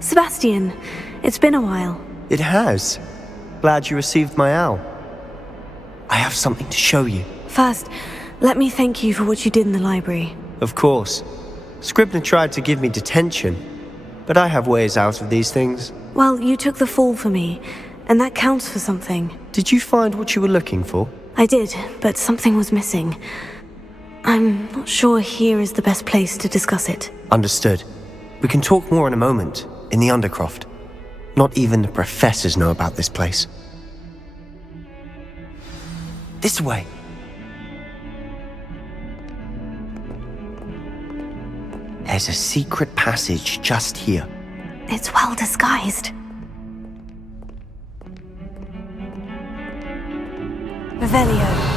Sebastian, it's been a while. It has. Glad you received my owl. I have something to show you. First, let me thank you for what you did in the library. Of course. Scribner tried to give me detention, but I have ways out of these things. Well, you took the fall for me, and that counts for something. Did you find what you were looking for? I did, but something was missing. I'm not sure here is the best place to discuss it. Understood. We can talk more in a moment, in the Undercroft. Not even the professors know about this place. This way. There's a secret passage just here. It's well disguised. Revelio.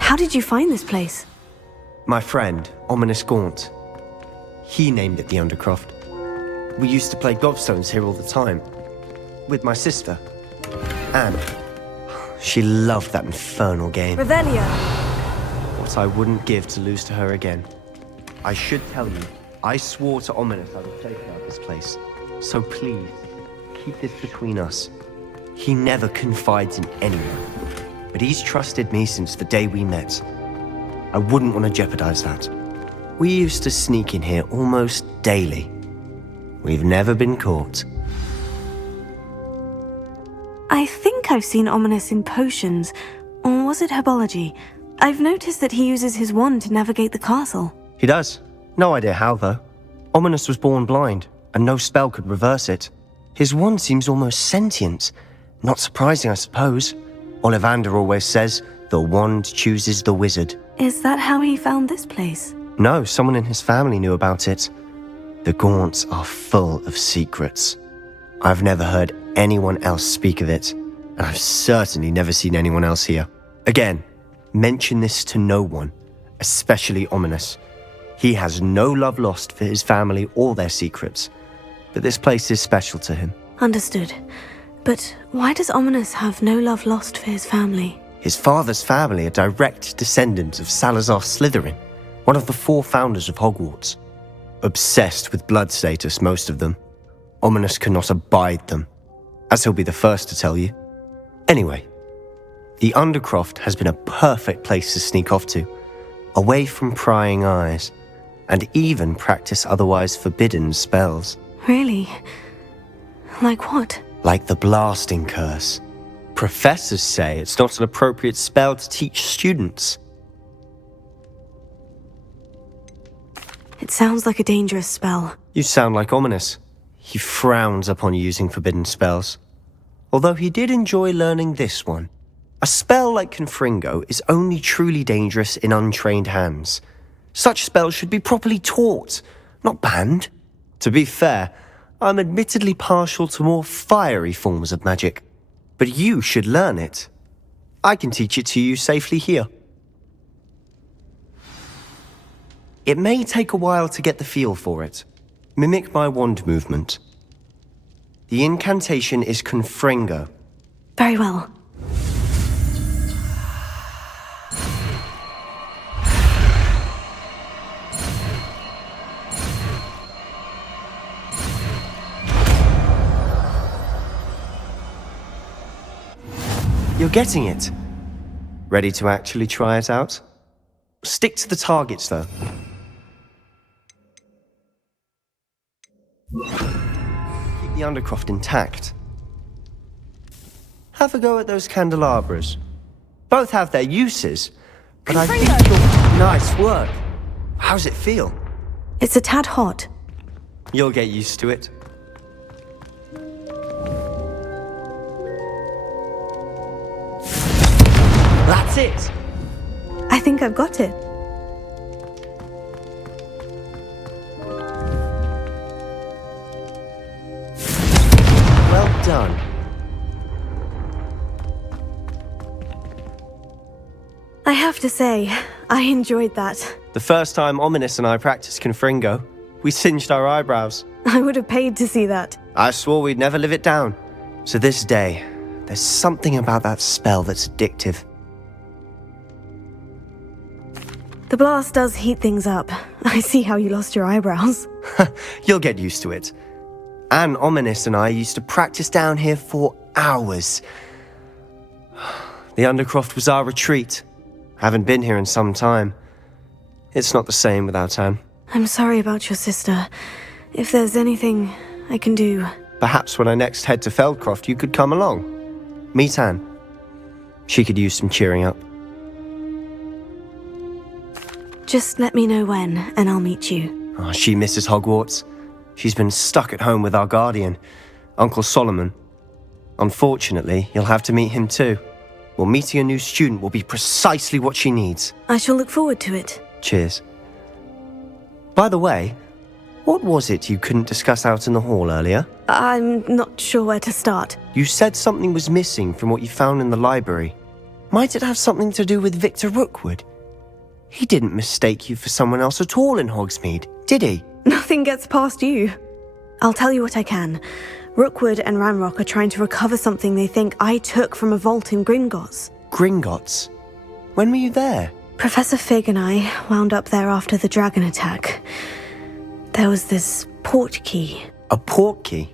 How did you find this place? My friend, Ominous Gaunt. He named it the Undercroft. We used to play gobstones here all the time. With my sister, Anne. She loved that infernal game. Revelio. What I wouldn't give to lose to her again. I should tell you, I swore to Ominous I would take her out of this place. So please, keep this between us. He never confides in anyone. But he's trusted me since the day we met. I wouldn't want to jeopardize that. We used to sneak in here almost daily. We've never been caught. I think I've seen Ominous in potions, or was it herbology? I've noticed that he uses his wand to navigate the castle. He does. No idea how, though. Ominous was born blind, and no spell could reverse it. His wand seems almost sentient. Not surprising, I suppose. Ollivander always says, the wand chooses the wizard. Is that how he found this place? No, someone in his family knew about it. The Gaunts are full of secrets. I've never heard anyone else speak of it, and I've certainly never seen anyone else here. Again, mention this to no one, especially Ominous. He has no love lost for his family or their secrets, but this place is special to him. Understood. But why does Ominous have no love lost for his family? His father's family are direct descendants of Salazar Slytherin, one of the 4 founders of Hogwarts. Obsessed with blood status, most of them. Ominous cannot abide them, as he'll be the first to tell you. Anyway, the Undercroft has been a perfect place to sneak off to, away from prying eyes, and even practice otherwise forbidden spells. Really? Like what? Like the blasting curse. Professors say it's not an appropriate spell to teach students. It sounds like a dangerous spell. You sound like Ominous. He frowns upon using forbidden spells. Although he did enjoy learning this one. A spell like Confringo is only truly dangerous in untrained hands. Such spells should be properly taught, not banned. To be fair, I'm admittedly partial to more fiery forms of magic. But you should learn it. I can teach it to you safely here. It may take a while to get the feel for it. Mimic my wand movement. The incantation is Confringo. Very well. You're getting it. Ready to actually try it out? Stick to the targets, though. Keep the Undercroft intact. Have a go at those candelabras. Both have their uses, but I think you're... Nice work. How's it feel? It's a tad hot. You'll get used to it. That's it! I think I've got it. Well done. I have to say, I enjoyed that. The first time Ominous and I practiced Confringo, we singed our eyebrows. I would have paid to see that. I swore we'd never live it down. So this day, there's something about that spell that's addictive. The blast does heat things up. I see how you lost your eyebrows. You'll get used to it. Anne, Ominous and I used to practice down here for hours. The Undercroft was our retreat. Haven't been here in some time. It's not the same without Anne. I'm sorry about your sister. If there's anything I can do... Perhaps when I next head to Feldcroft, you could come along. Meet Anne. She could use some cheering up. Just let me know when, and I'll meet you. Oh, she misses Hogwarts. She's been stuck at home with our guardian, Uncle Solomon. Unfortunately, you'll have to meet him too. Well, meeting a new student will be precisely what she needs. I shall look forward to it. Cheers. By the way, what was it you couldn't discuss out in the hall earlier? I'm not sure where to start. You said something was missing from what you found in the library. Might it have something to do with Victor Rookwood? He didn't mistake you for someone else at all in Hogsmeade, did he? Nothing gets past you. I'll tell you what I can. Rookwood and Ranrock are trying to recover something they think I took from a vault in Gringotts. Gringotts? When were you there? Professor Fig and I wound up there after the dragon attack. There was this port key. A port key?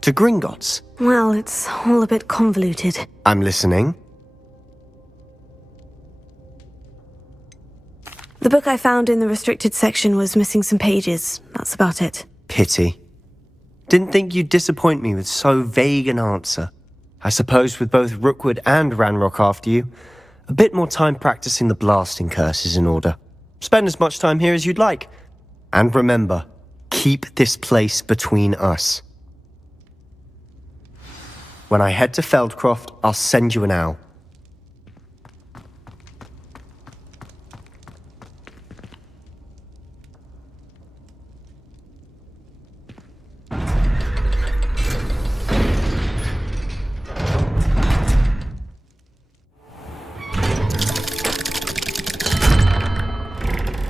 To Gringotts? Well, it's all a bit convoluted. I'm listening. The book I found in the restricted section was missing some pages. That's about it. Pity. Didn't think you'd disappoint me with so vague an answer. I suppose with both Rookwood and Ranrock after you, a bit more time practicing the blasting curse is in order. Spend as much time here as you'd like. And remember, keep this place between us. When I head to Feldcroft, I'll send you an owl.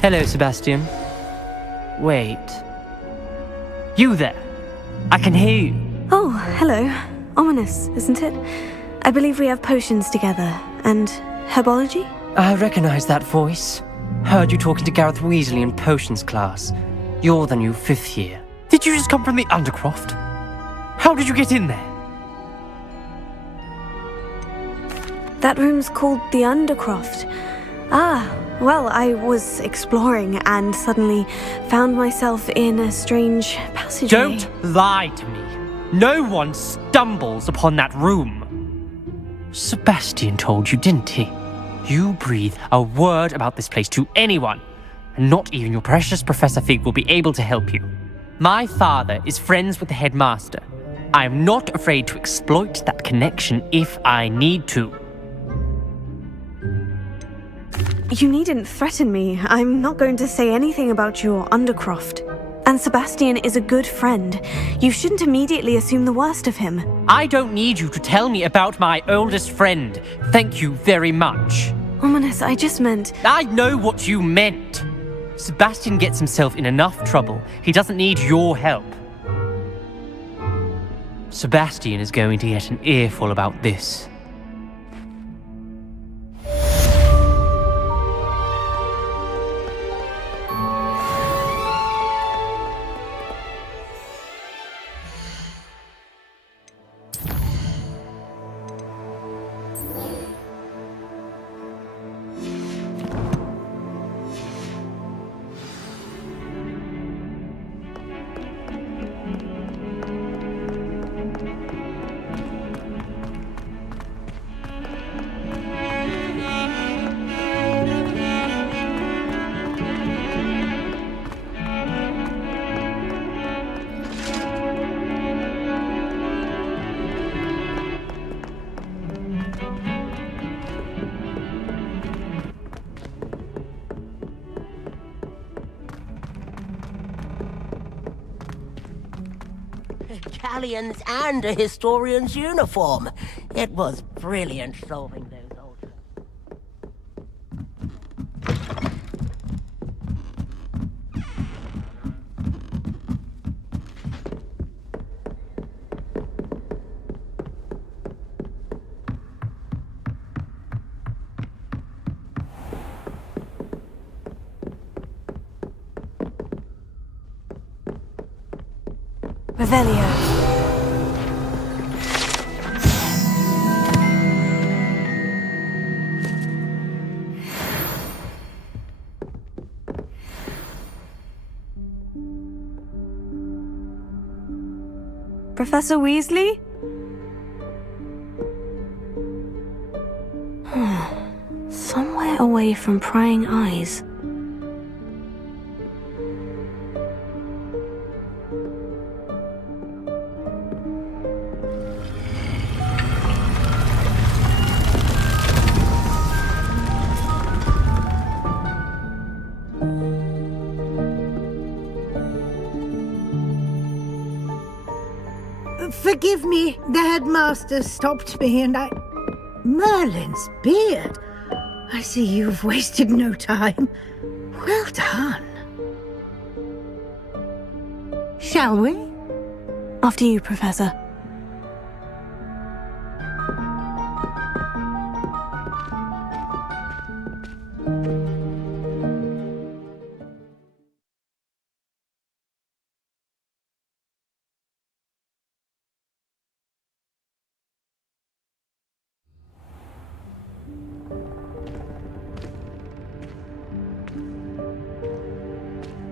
Hello, Sebastian. Wait. You there! I can hear you! Oh, hello. Ominous, isn't it? I believe we have potions together. And herbology? I recognize that voice. Heard you talking to Gareth Weasley in potions class. You're the new 5th year. Did you just come from the Undercroft? How did you get in there? That room's called the Undercroft. Ah, well, I was exploring and suddenly found myself in a strange passageway. Don't lie to me. No one stumbles upon that room. Sebastian told you, didn't he? You breathe a word about this place to anyone, and not even your precious Professor Fig will be able to help you. My father is friends with the headmaster. I am not afraid to exploit that connection if I need to. You needn't threaten me. I'm not going to say anything about your Undercroft. And Sebastian is a good friend. You shouldn't immediately assume the worst of him. I don't need you to tell me about my oldest friend. Thank you very much. Ominous, I just meant... I know what you meant. Sebastian gets himself in enough trouble. He doesn't need your help. Sebastian is going to get an earful about this. Italians and a historian's uniform. It was brilliant solving those old... Revelio. Professor Weasley? Somewhere away from prying eyes. Forgive me, the headmaster stopped me and I... Merlin's beard! I see you've wasted no time. Well done. Shall we? After you, Professor.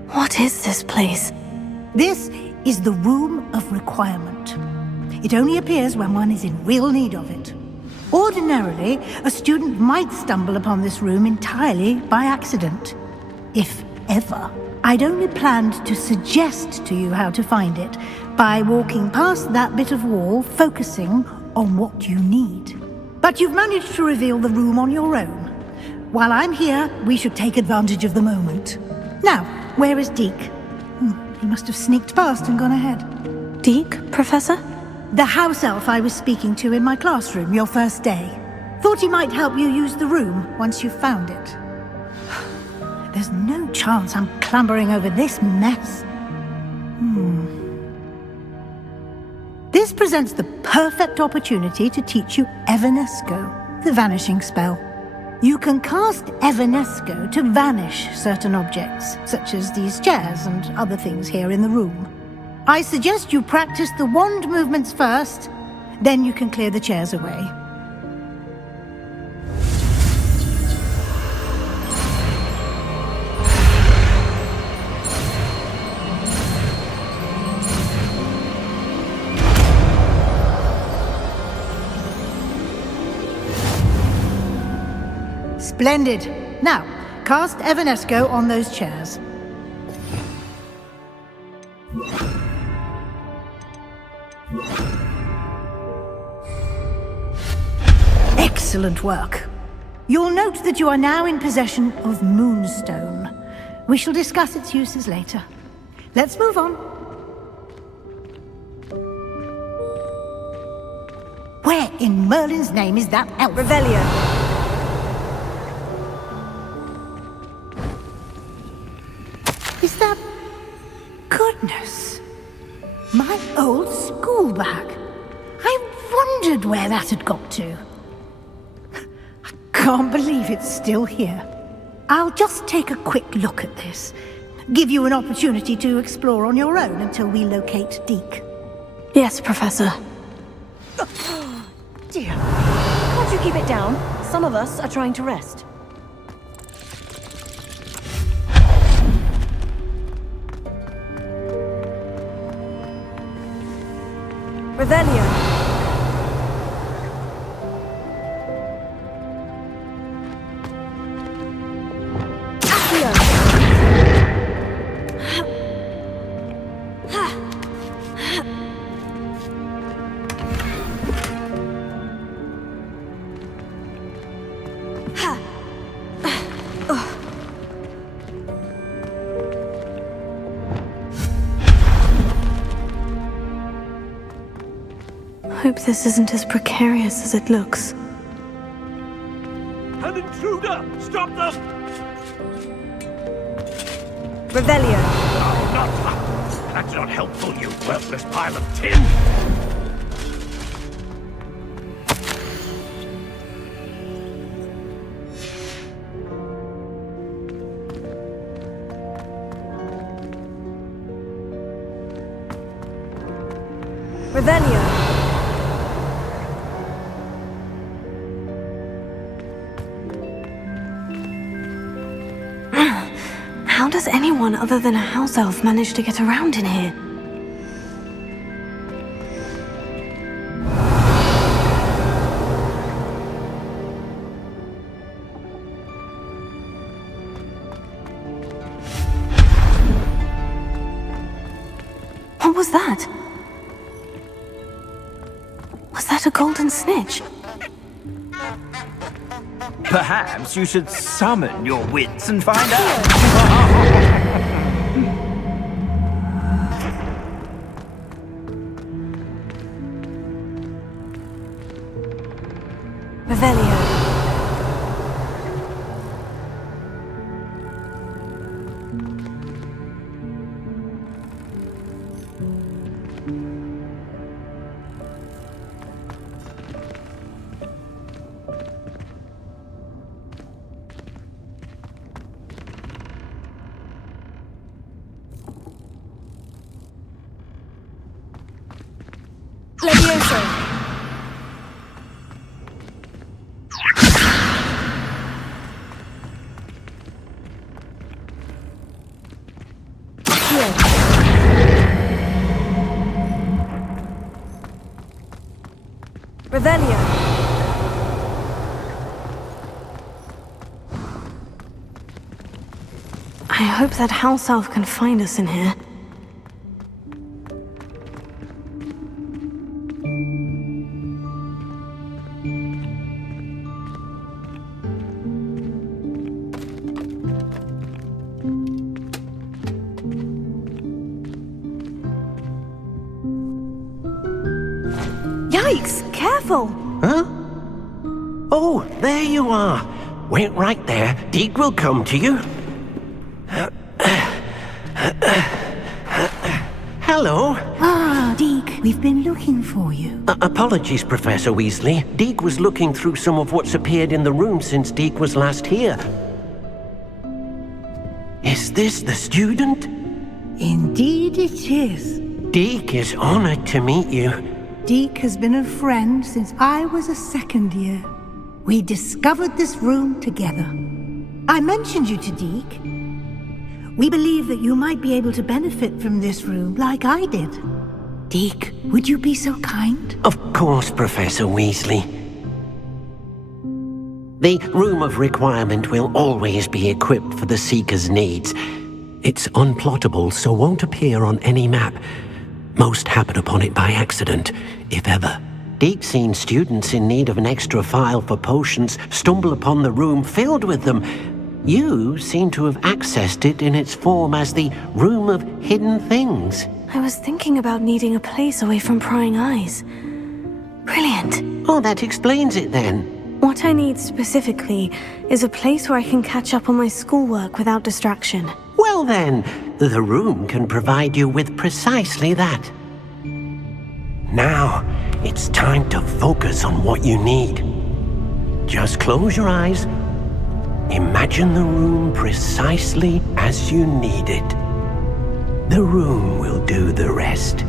What is this place? This is the Room of Requirement. It only appears when one is in real need of it. Ordinarily, a student might stumble upon this room entirely by accident. If ever. I'd only planned to suggest to you how to find it by walking past that bit of wall, focusing on what you need. But you've managed to reveal the room on your own. While I'm here, we should take advantage of the moment. Now, where is Deke? He must have sneaked past and gone ahead. Deke, Professor? The house elf I was speaking to in my classroom your first day. Thought he might help you use the room once you've found it. There's no chance I'm clambering over this mess. This presents the perfect opportunity to teach you Evanesco, the vanishing spell. You can cast Evanesco to vanish certain objects, such as these chairs and other things here in the room. I suggest you practice the wand movements first, then you can clear the chairs away. Splendid. Now, cast Evanesco on those chairs. Excellent work. You'll note that you are now in possession of Moonstone. We shall discuss its uses later. Let's move on. Where in Merlin's name is that elf? Revelio. Is that... Goodness. My old school bag. I wondered where that had got to. I can't believe it's still here. I'll just take a quick look at this. Give you an opportunity to explore on your own until we locate Deke. Yes, Professor. Dear, can't you keep it down? Some of us are trying to rest. Revelio. Hope this isn't as precarious as it looks. An intruder! Stop them! Revelio. Oh, not that! That's not helpful, you worthless pile of tin! Revelio. How does anyone other than a house elf manage to get around in here? What was that? Was that a golden snitch? Perhaps you should summon your wits and find out. Revelio. Levioso. Revelio. I hope that house elf can find us in here. Yikes! Careful! Huh? Oh, there you are. Wait right there. Deke will come to you. Hello. Ah, Deke, we've been looking for you. Apologies, Professor Weasley. Deke was looking through some of what's appeared in the room since Deke was last here. Is this the student? Indeed it is. Deke is honored to meet you. Deke has been a friend since I was a second year. We discovered this room together. I mentioned you to Deke. We believe that you might be able to benefit from this room like I did. Deke, would you be so kind? Of course, Professor Weasley. The Room of Requirement will always be equipped for the Seeker's needs. It's unplottable, so won't appear on any map. Most happen upon it by accident, if ever. Deke's seen students in need of an extra file for potions stumble upon the room filled with them. You seem to have accessed it in its form as the Room of Hidden Things. I was thinking about needing a place away from prying eyes. Brilliant. Oh, that explains it then. What I need specifically is a place where I can catch up on my schoolwork without distraction. Well then, the room can provide you with precisely that. Now, it's time to focus on what you need. Just close your eyes. Imagine the room precisely as you need it. The room will do the rest.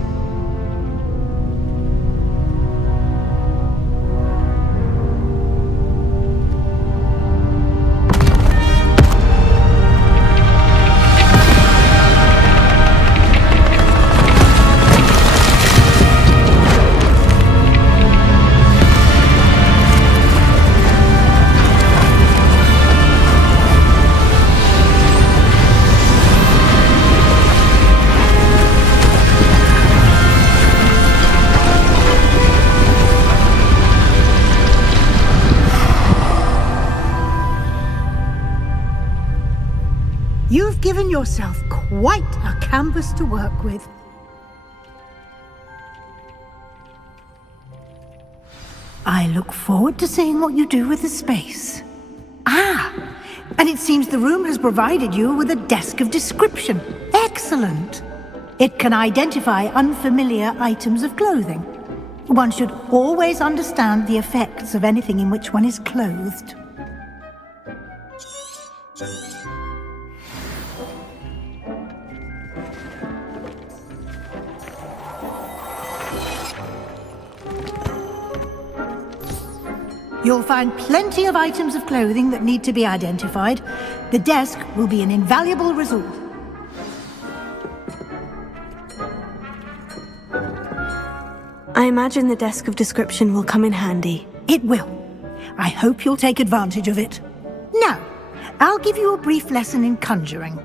You've given yourself quite a canvas to work with. I look forward to seeing what you do with the space. Ah, and it seems the room has provided you with a desk of description. Excellent. It can identify unfamiliar items of clothing. One should always understand the effects of anything in which one is clothed. You'll find plenty of items of clothing that need to be identified. The desk will be an invaluable resource. I imagine the desk of description will come in handy. It will. I hope you'll take advantage of it. Now, I'll give you a brief lesson in conjuring.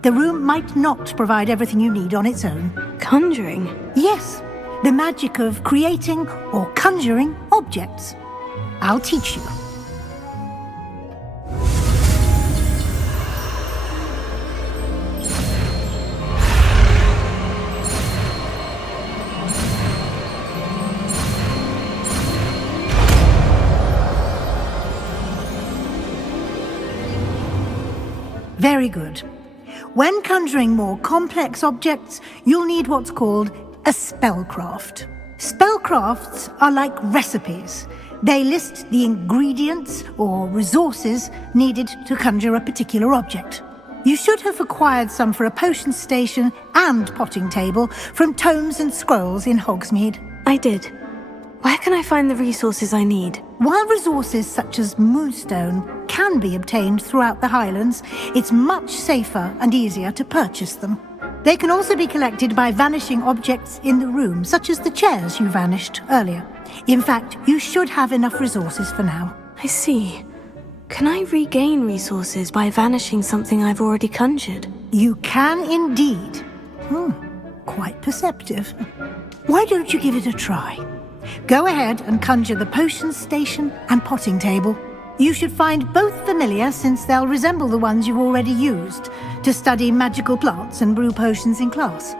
The room might not provide everything you need on its own. Conjuring? Yes, the magic of creating or conjuring objects. I'll teach you. Very good. When conjuring more complex objects, you'll need what's called a spellcraft. Spellcrafts are like recipes. They list the ingredients or resources needed to conjure a particular object. You should have acquired some for a potion station and potting table from tomes and scrolls in Hogsmeade. I did. Where can I find the resources I need? While resources such as Moonstone can be obtained throughout the Highlands, it's much safer and easier to purchase them. They can also be collected by vanishing objects in the room, such as the chairs you vanished earlier. In fact, you should have enough resources for now. I see. Can I regain resources by vanishing something I've already conjured? You can indeed. Quite perceptive. Why don't you give it a try? Go ahead and conjure the potion station and potting table. You should find both familiar, since they'll resemble the ones you've already used to study magical plants and brew potions in class.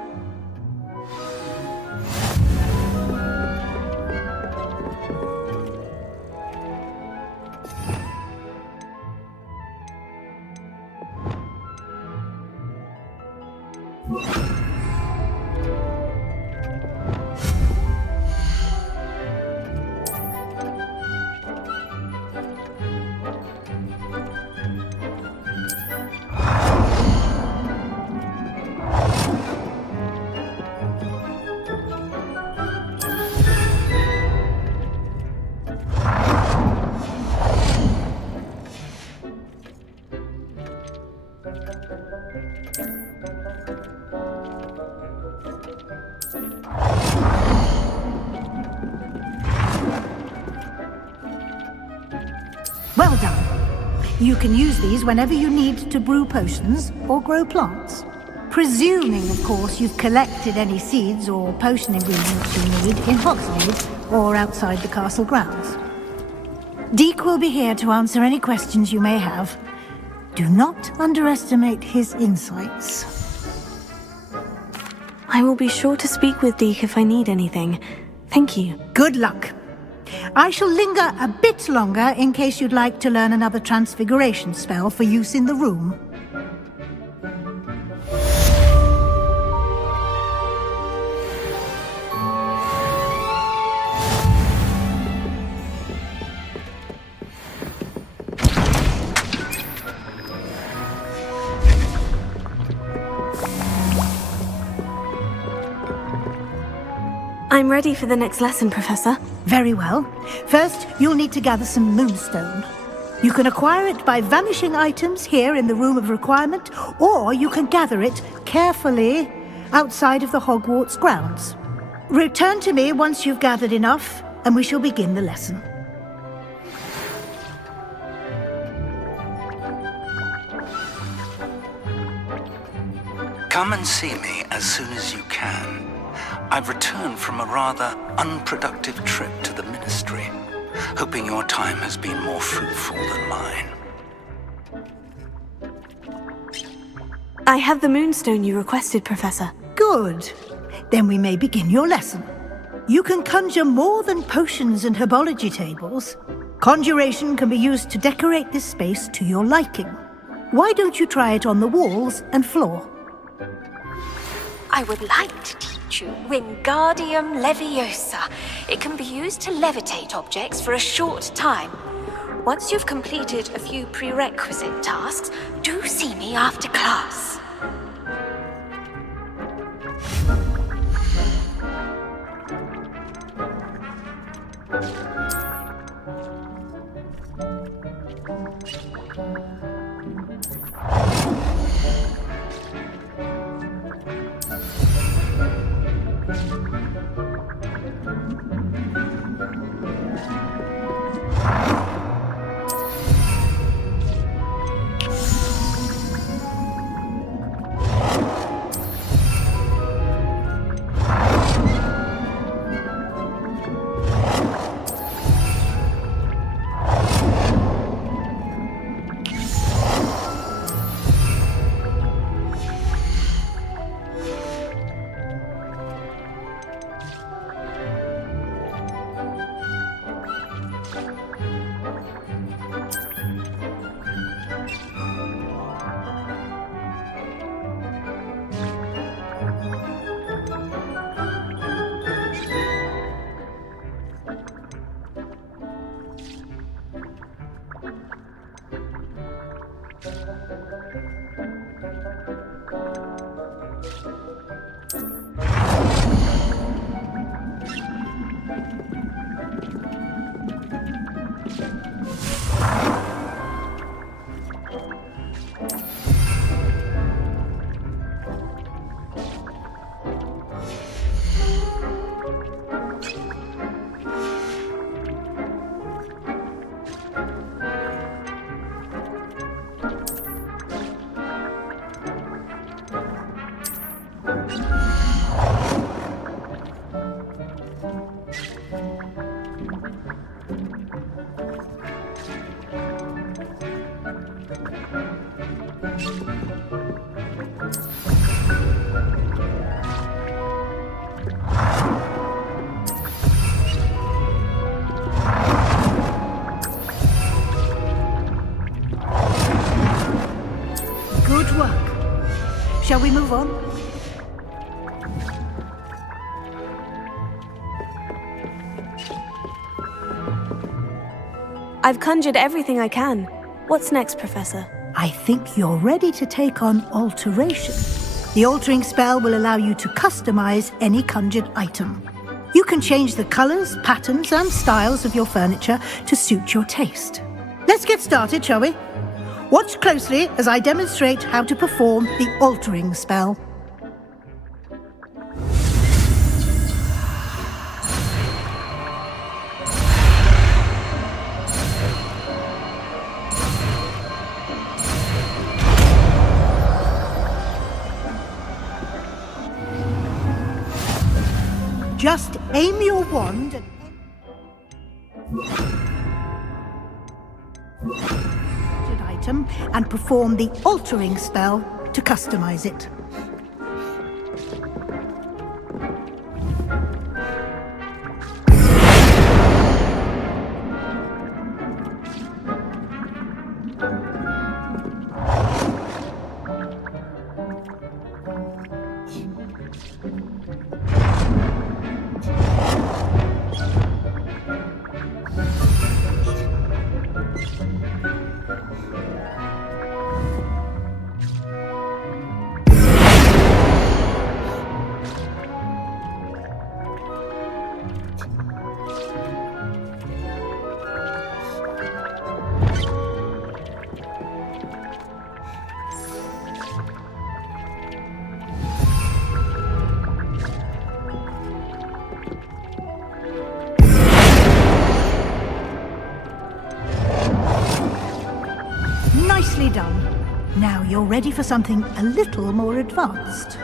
Well done. You can use these whenever you need to brew potions or grow plants. Presuming, of course, you've collected any seeds or potion ingredients you need in Hogsmeade or outside the castle grounds. Deek will be here to answer any questions you may have. Do not underestimate his insights. I will be sure to speak with Deek if I need anything. Thank you. Good luck. I shall linger a bit longer in case you'd like to learn another transfiguration spell for use in the room. I'm ready for the next lesson, Professor. Very well. First, you'll need to gather some Moonstone. You can acquire it by vanishing items here in the Room of Requirement, or you can gather it carefully outside of the Hogwarts grounds. Return to me once you've gathered enough, and we shall begin the lesson. Come and see me as soon as you can. I've returned from a rather unproductive trip to the Ministry, hoping your time has been more fruitful than mine. I have the Moonstone you requested, Professor. Good. Then we may begin your lesson. You can conjure more than potions and herbology tables. Conjuration can be used to decorate this space to your liking. Why don't you try it on the walls and floor? I would like to teach you Wingardium Leviosa. It can be used to levitate objects for a short time. Once you've completed a few prerequisite tasks, do see me after class. Good work. Shall we move on? I've conjured everything I can. What's next, Professor? I think you're ready to take on alteration. The altering spell will allow you to customize any conjured item. You can change the colors, patterns, and styles of your furniture to suit your taste. Let's get started, shall we? Watch closely as I demonstrate how to perform the altering spell. Just aim your wand at an item and perform the altering spell to customize it. Nicely done. Now you're ready for something a little more advanced.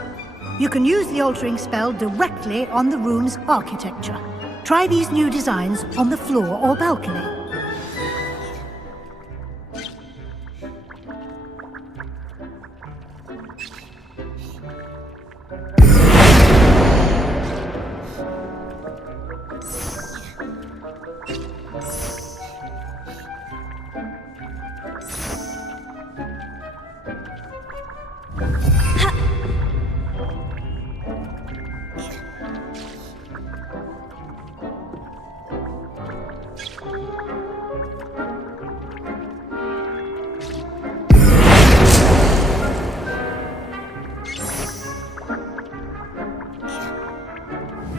You can use the altering spell directly on the room's architecture. Try these new designs on the floor or balcony.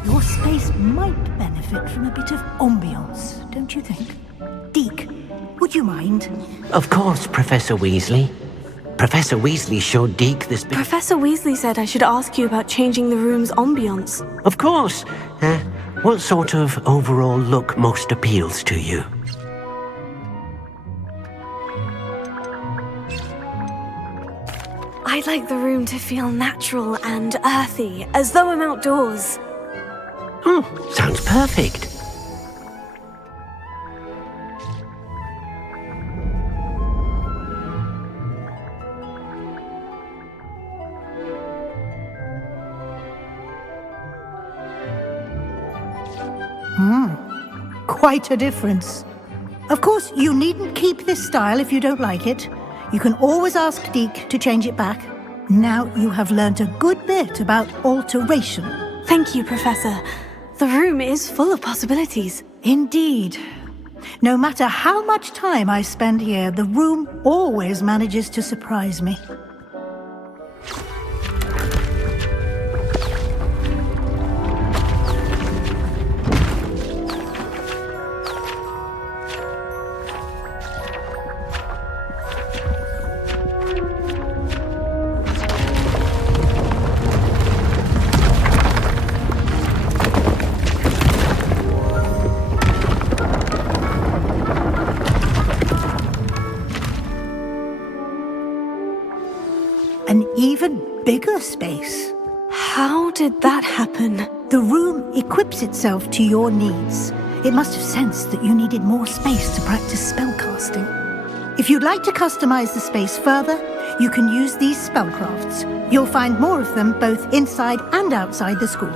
Your space might benefit from a bit of ambiance, don't you think? Deke, would you mind? Of course, Professor Weasley. Professor Weasley showed Deke this... Professor Weasley said I should ask you about changing the room's ambiance. Of course. What sort of overall look most appeals to you? I'd like the room to feel natural and earthy, as though I'm outdoors. Oh, sounds perfect. Quite a difference. Of course, you needn't keep this style if you don't like it. You can always ask Deke to change it back. Now you have learnt a good bit about alteration. Thank you, Professor. The room is full of possibilities. Indeed. No matter how much time I spend here, the room always manages to surprise me. An even bigger space. How did that happen? The room equips itself to your needs. It must have sensed that you needed more space to practice spellcasting. If you'd like to customize the space further, you can use these spellcrafts. You'll find more of them both inside and outside the school.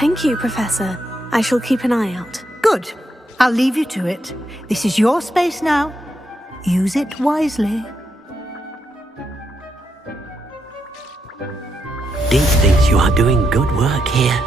Thank you, Professor. I shall keep an eye out. Good. I'll leave you to it. This is your space now. Use it wisely. Deep thinks you are doing good work here.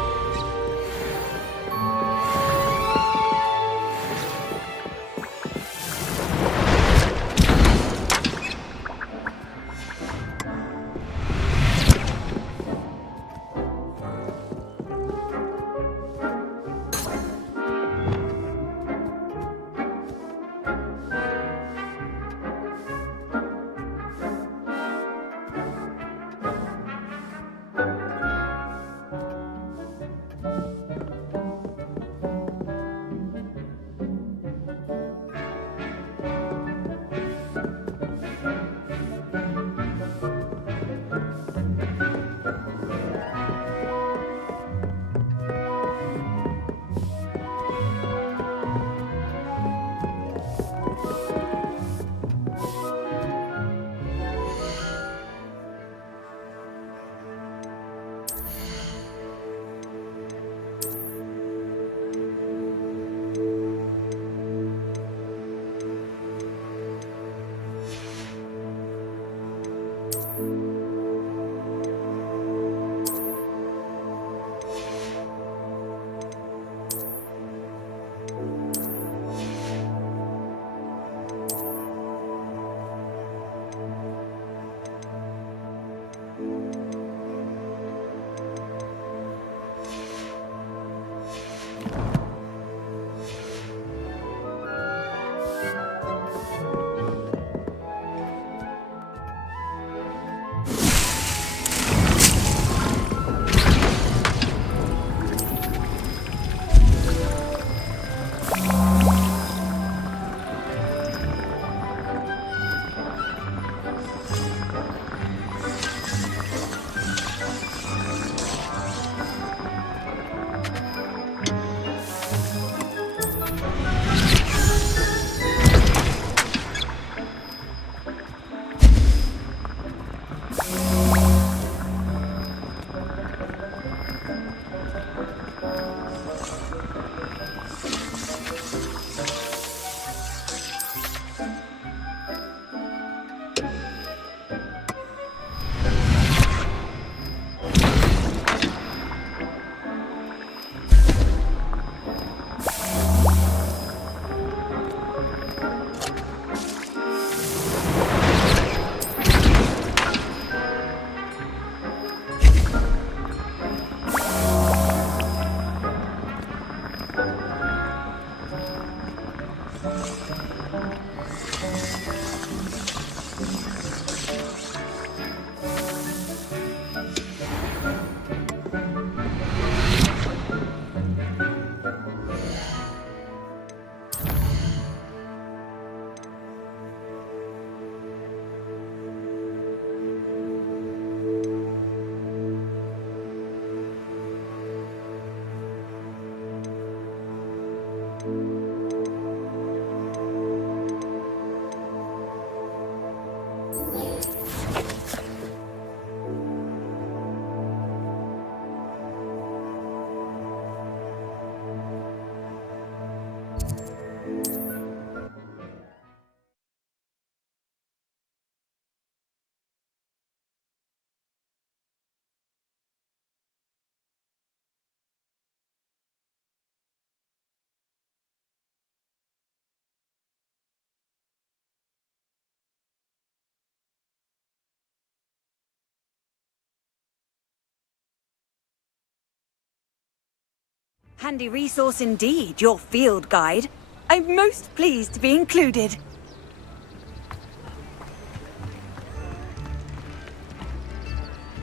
Handy resource indeed, your field guide. I'm most pleased to be included.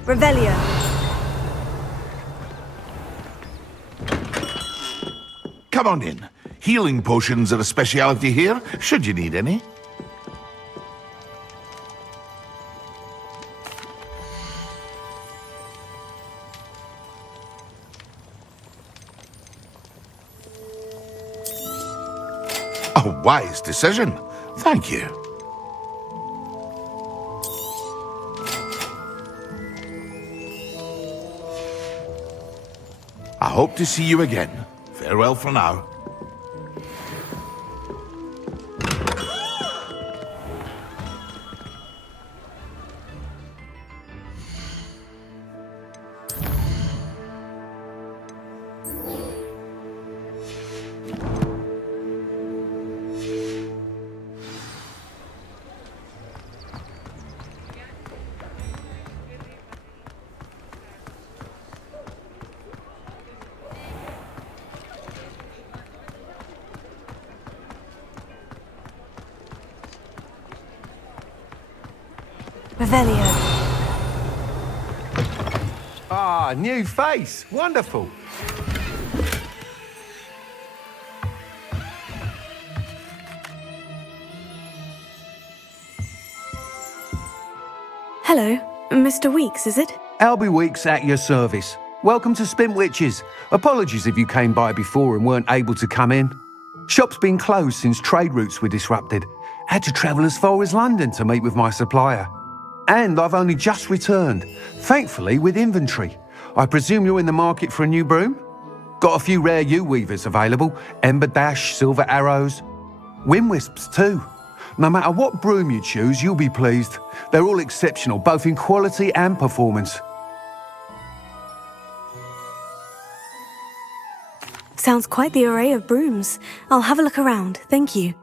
Revelio. Come on in. Healing potions are a speciality here, should you need any. A wise decision. Thank you. I hope to see you again. Farewell for now. Revelio. Ah, new face. Wonderful. Hello, Mr. Weeks, is it? Albie Weeks at your service. Welcome to Spint Witches. Apologies if you came by before and weren't able to come in. Shop's been closed since trade routes were disrupted. Had to travel as far as London to meet with my supplier. And I've only just returned, thankfully with inventory. I presume you're in the market for a new broom? Got a few rare yew-weavers available, Ember Dash, Silver Arrows, Wind Wisps too. No matter what broom you choose, you'll be pleased. They're all exceptional, both in quality and performance. Sounds quite the array of brooms. I'll have a look around, thank you.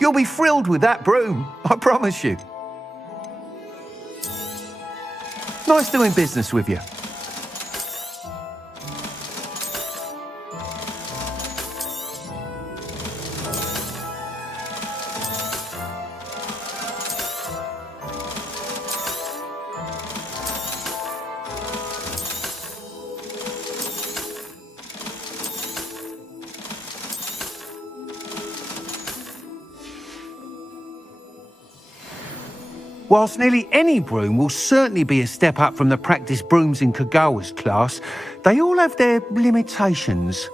You'll be thrilled with that broom, I promise you. Nice doing business with you. Whilst nearly any broom will certainly be a step up from the practice brooms in Kagawa's class, they all have their limitations.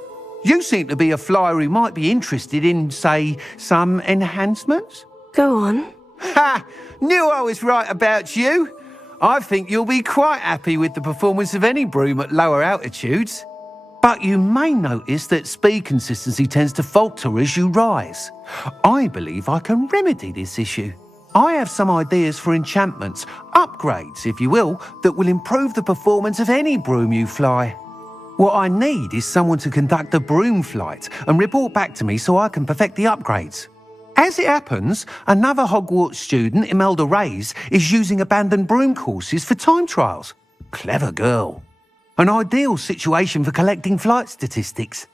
You seem to be a flyer who might be interested in, say, some enhancements? Go on. Ha! Knew I was right about you. I think you'll be quite happy with the performance of any broom at lower altitudes. But you may notice that speed consistency tends to falter as you rise. I believe I can remedy this issue. I have some ideas for enchantments, upgrades, if you will, that will improve the performance of any broom you fly. What I need is someone to conduct a broom flight and report back to me so I can perfect the upgrades. As it happens, another Hogwarts student, Imelda Reyes, is using abandoned broom courses for time trials. Clever girl. An ideal situation for collecting flight statistics.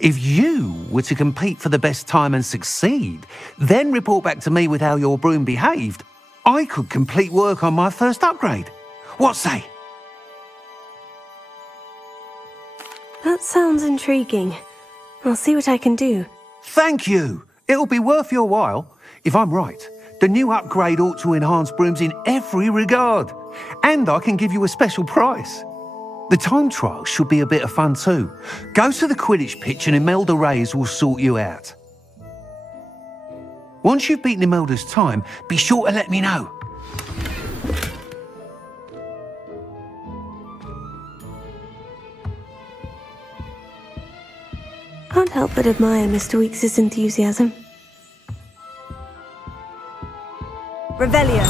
If you were to compete for the best time and succeed, then report back to me with how your broom behaved, I could complete work on my first upgrade. What say? That sounds intriguing. I'll see what I can do. Thank you. It'll be worth your while. If I'm right, the new upgrade ought to enhance brooms in every regard. And I can give you a special price. The time trial should be a bit of fun too. Go to the Quidditch pitch and Imelda Reyes will sort you out. Once you've beaten Imelda's time, be sure to let me know. Can't help but admire Mr. Weeks' enthusiasm. Revelio.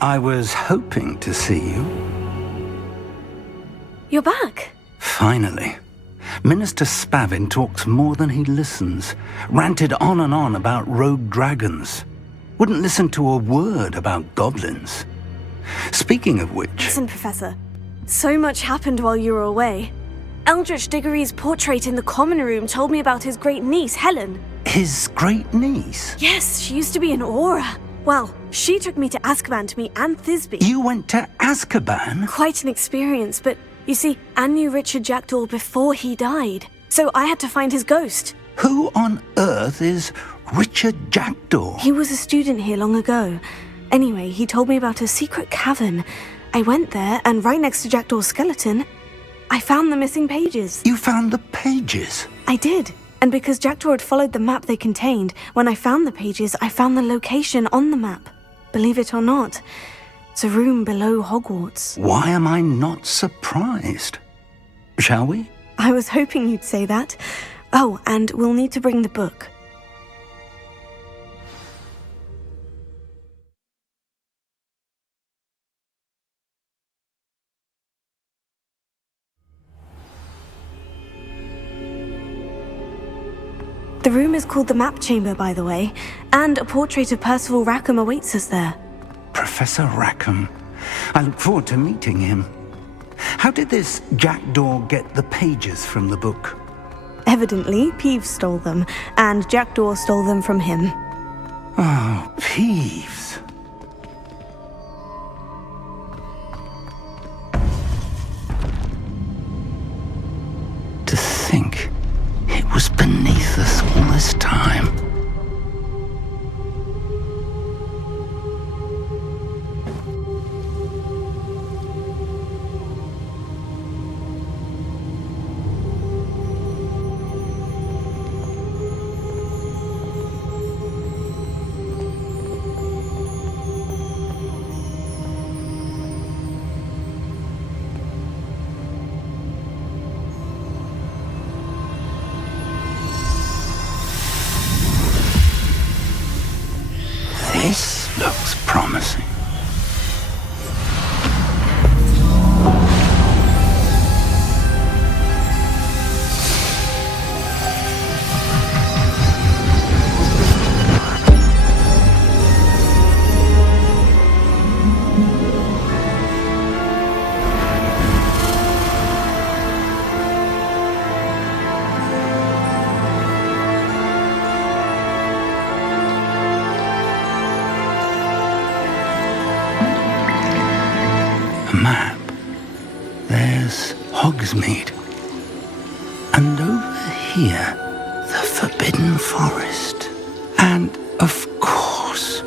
I was hoping to see you. You're back. Finally. Minister Spavin talks more than he listens. Ranted on and on about rogue dragons. Wouldn't listen to a word about goblins. Speaking of which... Listen, Professor. So much happened while you were away. Eldritch Diggory's portrait in the common room told me about his great niece, Helen. His great niece? Yes, she used to be an Aura. Well, she took me to Azkaban to meet Anne Thisbe. You went to Azkaban? Quite an experience, but you see, Anne knew Richard Jackdaw before he died. So I had to find his ghost. Who on earth is Richard Jackdaw? He was a student here long ago. Anyway, he told me about a secret cavern. I went there, and right next to Jackdaw's skeleton, I found the missing pages. You found the pages? I did. And because Jackdaw had followed the map they contained, when I found the pages, I found the location on the map. Believe it or not, it's a room below Hogwarts. Why am I not surprised? Shall we? I was hoping you'd say that. Oh, and we'll need to bring the book. The room is called the Map Chamber, by the way, and a portrait of Percival Rackham awaits us there. Professor Rackham. I look forward to meeting him. How did this Jackdaw get the pages from the book? Evidently, Peeves stole them, and Jackdaw stole them from him. Oh, Peeves. To think it was beneath us all this time. This looks promising. Map. There's Hogsmeade. And over here, the Forbidden Forest. And Of course.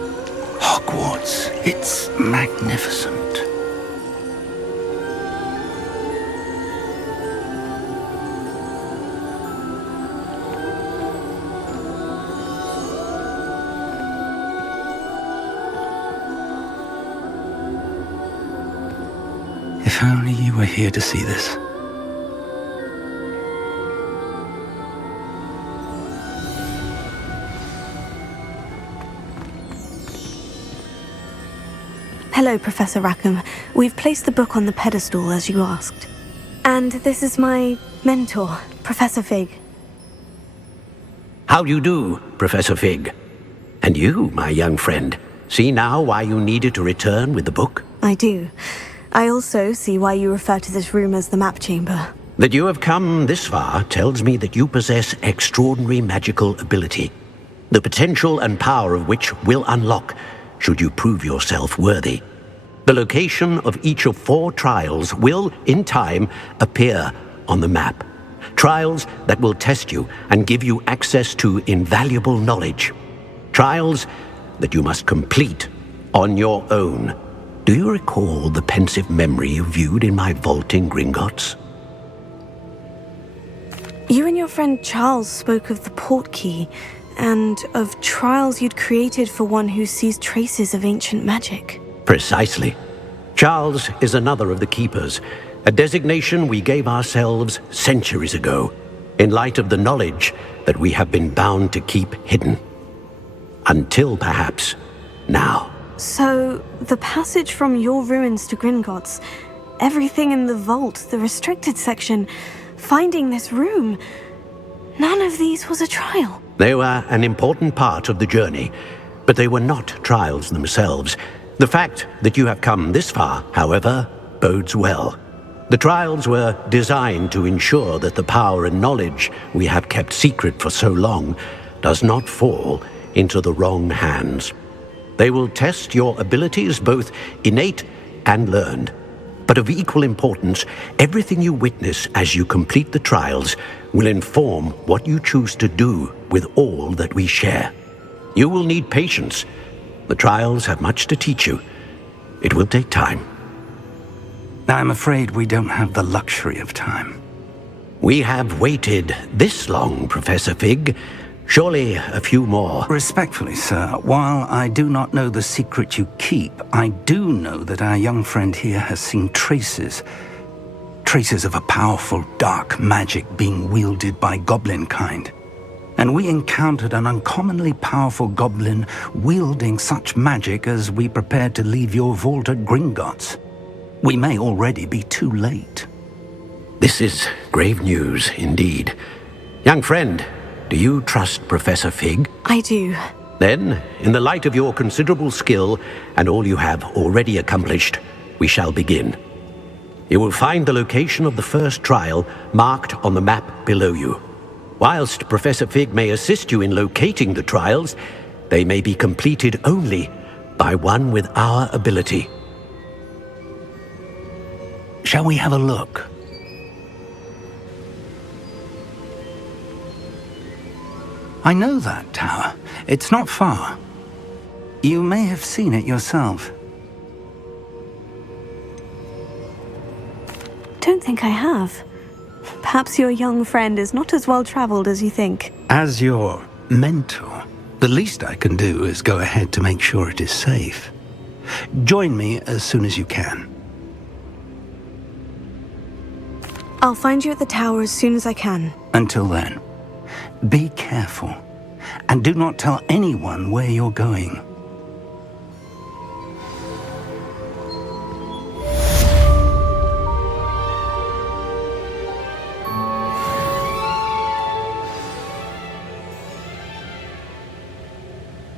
Hogwarts. It's magnificent. If only you were here to see this. Hello, Professor Rackham. We've placed the book on the pedestal as you asked. And this is my mentor, Professor Fig. How do you do, Professor Fig? And you, my young friend, see now why you needed to return with the book? I do. I also see why you refer to this room as the map chamber. That you have come this far tells me that you possess extraordinary magical ability, the potential and power of which will unlock should you prove yourself worthy. The location of each of 4 trials will, in time, appear on the map. Trials that will test you and give you access to invaluable knowledge. Trials that you must complete on your own. Do you recall the pensive memory you viewed in my vault in Gringotts? You and your friend Charles spoke of the portkey, and of trials you'd created for one who sees traces of ancient magic. Precisely. Charles is another of the Keepers, a designation we gave ourselves centuries ago, in light of the knowledge that we have been bound to keep hidden. Until, perhaps, now. So, the passage from your ruins to Gringotts, everything in the vault, the restricted section, finding this room, none of these was a trial. They were an important part of the journey, but they were not trials themselves. The fact that you have come this far, however, bodes well. The trials were designed to ensure that the power and knowledge we have kept secret for so long does not fall into the wrong hands. They will test your abilities, both innate and learned. But of equal importance, everything you witness as you complete the trials will inform what you choose to do with all that we share. You will need patience. The trials have much to teach you. It will take time. I'm afraid we don't have the luxury of time. We have waited this long, Professor Fig. Surely a few more. Respectfully, sir, while I do not know the secret you keep, I do know that our young friend here has seen traces of a powerful dark magic being wielded by goblin kind. And we encountered an uncommonly powerful goblin wielding such magic as we prepared to leave your vault at Gringotts. We may already be too late. This is grave news indeed. Young friend, do you trust Professor Fig? I do. Then, in the light of your considerable skill and all you have already accomplished, we shall begin. You will find the location of the first trial marked on the map below you. Whilst Professor Fig may assist you in locating the trials, they may be completed only by one with our ability. Shall we have a look? I know that tower. It's not far. You may have seen it yourself. Don't think I have. Perhaps your young friend is not as well-traveled as you think. As your mentor, the least I can do is go ahead to make sure it is safe. Join me as soon as you can. I'll find you at the tower as soon as I can. Until then, be careful, and do not tell anyone where you're going.